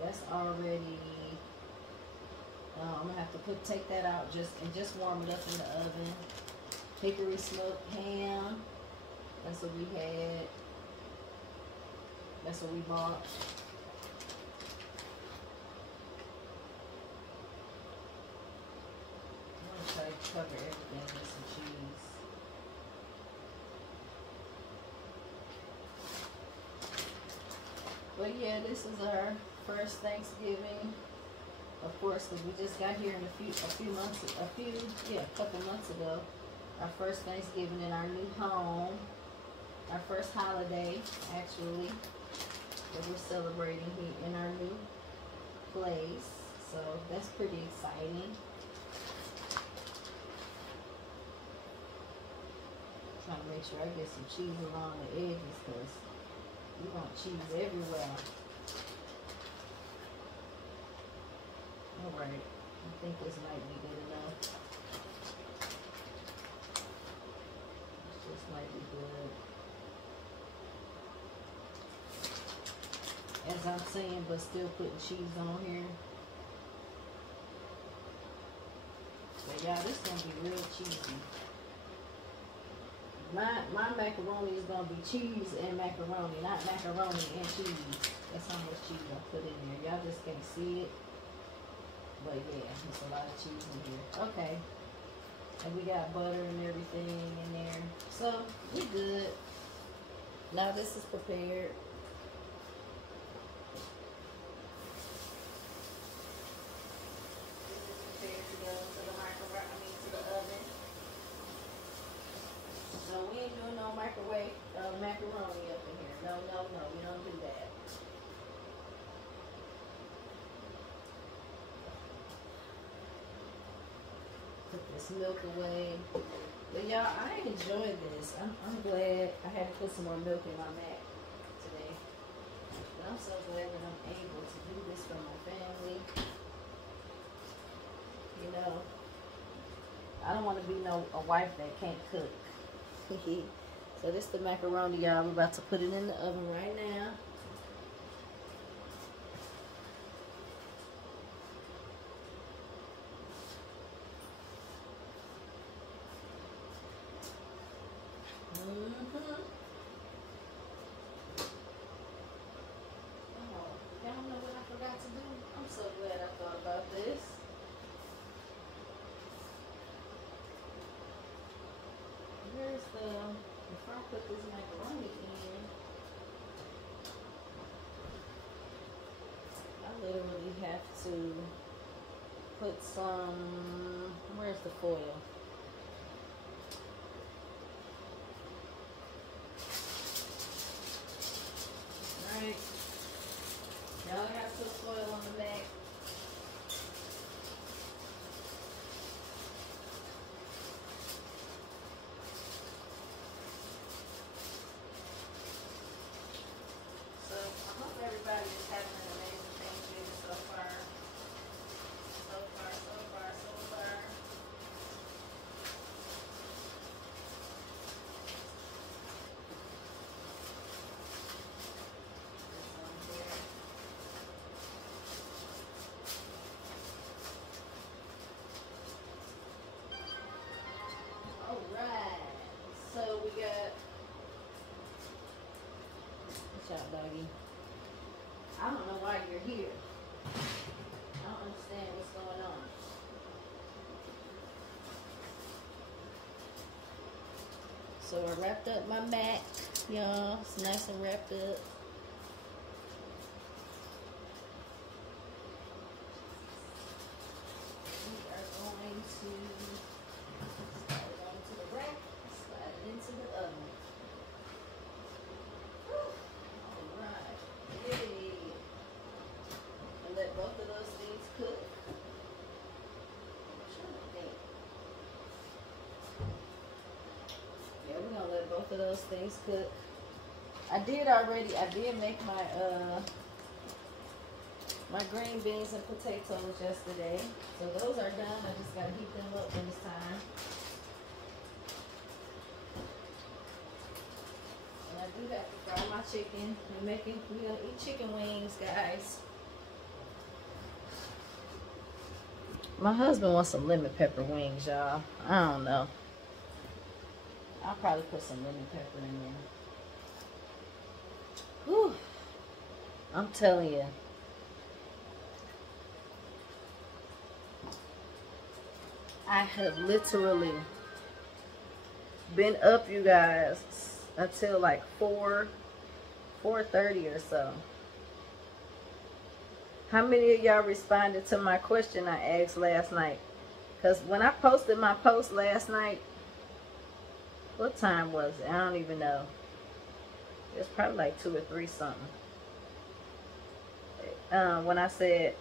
That's already. I'm gonna have to take that out and just warm it up in the oven. Hickory smoked ham. That's what we had. That's what we bought. I'm gonna try to cover everything with some cheese. But yeah, this is our first Thanksgiving. Of course, because we just got here in a couple months ago. Our first Thanksgiving in our new home. Our first holiday, actually, that we're celebrating here in our new place. So that's pretty exciting. Trying to make sure I get some cheese along the edges because we want cheese everywhere. Alright, I think this might be good enough. This might be good. As I'm saying, but still putting cheese on here. But y'all, this is gonna be real cheesy. My macaroni is gonna be cheese and macaroni, not macaroni and cheese. That's how much cheese I put in there. Y'all just can't see it. But yeah, there's a lot of cheese in here. Okay. And we got butter and everything in there. So, we good. Now this is prepared. This is prepared to go to the to the oven. So we ain't doing no microwave macaroni up in here. No, we don't do that. Put this milk away. But y'all, I enjoy this. I'm glad I had to put some more milk in my mac today. But I'm so glad that I'm able to do this for my family. You know, I don't want to be a wife that can't cook. So this is the macaroni, y'all. We're about to put it in the oven right now. Y'all know what I forgot to do? I'm so glad I thought about this. Where's if I put this macaroni in, I literally have to put some, where's the foil? Alright. Now I have to put foil on the back. So I hope everybody is having an amazing Thanksgiving so far. So far. Alright, so we got, what's up, doggy? I don't know why you're here. I don't understand what's going on. So I wrapped up my mac, y'all. It's nice and wrapped up. We are going to slide it onto the rack, slide it into the oven. Alright, yay. And let both of those things cook. Yeah, we're gonna let both of those things cook. I did make my my green beans and potatoes yesterday. So those are done. I just gotta heat them up when it's time. And I We got to fry my chicken. We're gonna eat chicken wings, guys. My husband wants some lemon pepper wings, y'all. I don't know. I'll probably put some lemon pepper in there. Whew. I'm telling you. I have literally been up, you guys, until like 4:30 or so. How many of y'all responded to my question I asked last night? Because when I posted my post last night, what time was it? I don't even know. It was probably like 2 or 3 something. When I said,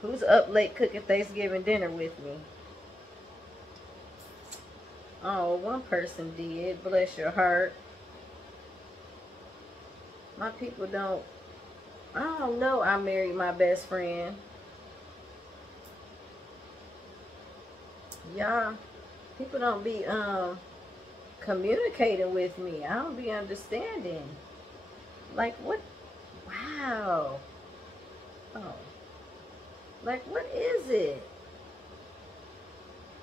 who's up late cooking Thanksgiving dinner with me? Oh, one person did. Bless your heart. My people don't. I don't know. I married my best friend. Y'all, people don't be communicating with me. I don't be understanding. Like what? Wow. Oh. Like what is it?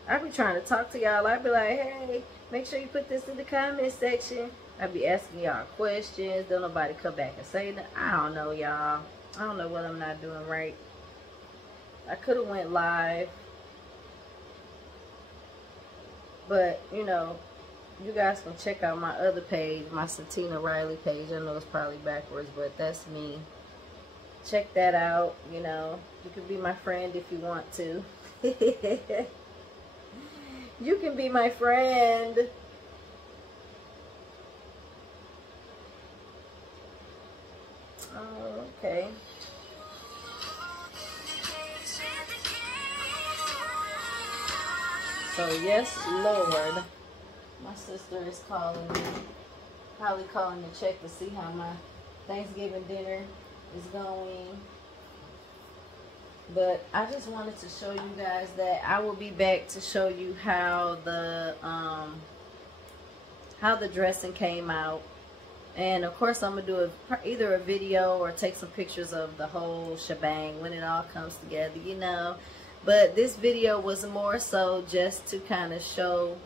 I be trying to talk to y'all. I be like, hey, make sure you put this in the comment section. I be asking y'all questions. Don't nobody come back and say that. I don't know, y'all. I don't know what I'm not doing right. I could have went live. But, you know, you guys can check out my other page, my Santina Riley page. I know it's probably backwards, but that's me. Check that out. You know, you can be my friend if you want to. You can be my friend. Oh, okay. So, yes, Lord. My sister is calling me. Probably calling to check to see how my Thanksgiving dinner is going. But I just wanted to show you guys that I will be back to show you how the dressing came out. And of course I'm gonna do either a video or take some pictures of the whole shebang when it all comes together, you know. But this video was more so just to kind of show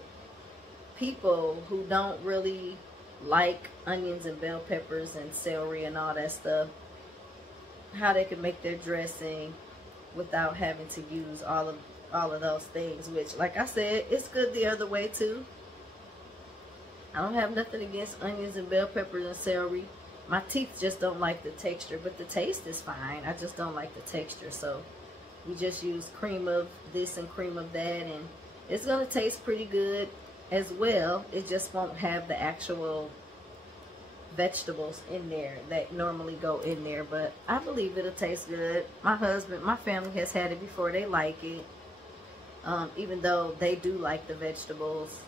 people who don't really like onions and bell peppers and celery and all that stuff, how they can make their dressing without having to use all of those things, which, like I said, it's good the other way too. I don't have nothing against onions and bell peppers and celery. My teeth just don't like the texture, but the taste is fine. I just don't like the texture, so we just use cream of this and cream of that, and it's gonna taste pretty good as well. It just won't have the actual vegetables in there that normally go in there, but I believe it'll taste good. My family has had it before. They like it, even though they do like the vegetables.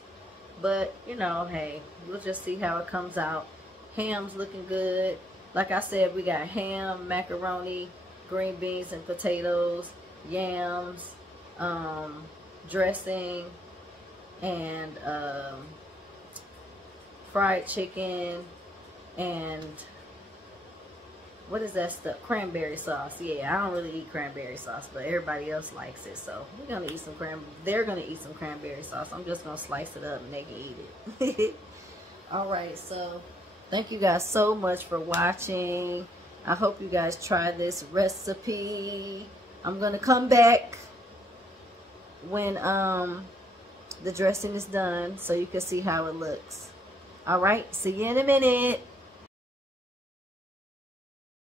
But you know, hey, we'll just see how it comes out. Ham's looking good. Like I said, we got ham, macaroni, green beans and potatoes, yams, dressing, and fried chicken, and what is that stuff? Cranberry sauce. Yeah, I don't really eat cranberry sauce, but everybody else likes it, so we're gonna eat some they're gonna eat some cranberry sauce. I'm just gonna slice it up and they can eat it. All right, so thank you guys so much for watching. I hope you guys try this recipe. I'm gonna come back when the dressing is done so you can see how it looks. All right, see you in a minute.